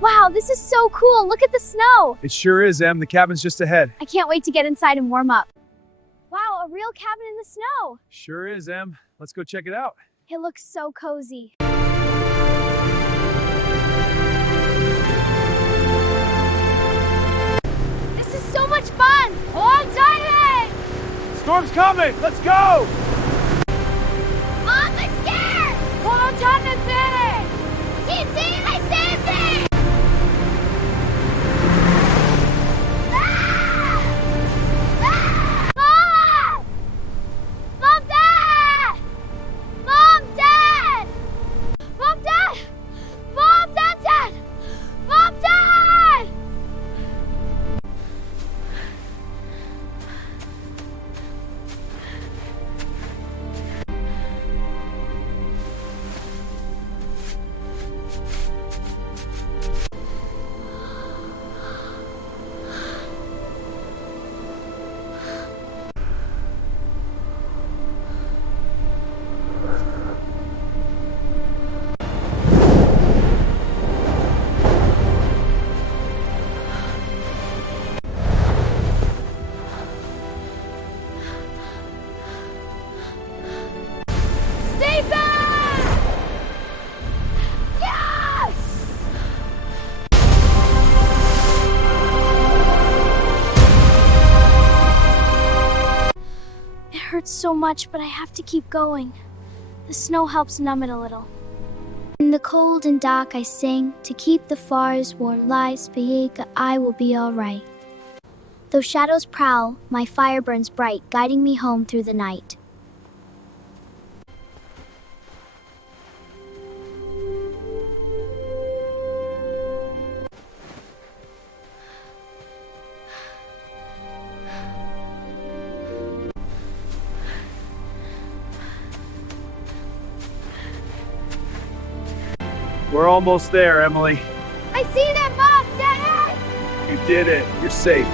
Wow, this is so cool. Look at the snow. It sure is, Em. The cabin's just ahead. I can't wait to get inside and warm up. Wow, a real cabin in the snow. Sure is, Em. Let's go check it out. It looks so cozy. This is so much fun. Hold tight. Storm's coming! Let's go! Mom, I'm scared. Hold on to thing. Keep saying I saved it. Ah! Ah! Mom! Mom, Dad! Mom, Dad! Mom, Dad! Mom, Dad, Dad! Mom, Dad! Stay back! Yes! It hurts so much, but I have to keep going. The snow helps numb it a little. In the cold and dark I sing, to keep the forest warm lives, Piega, I will be alright. Though shadows prowl, my fire burns bright, guiding me home through the night. We're almost there, Emily. I see them, Mom! Dad! You did it. You're safe.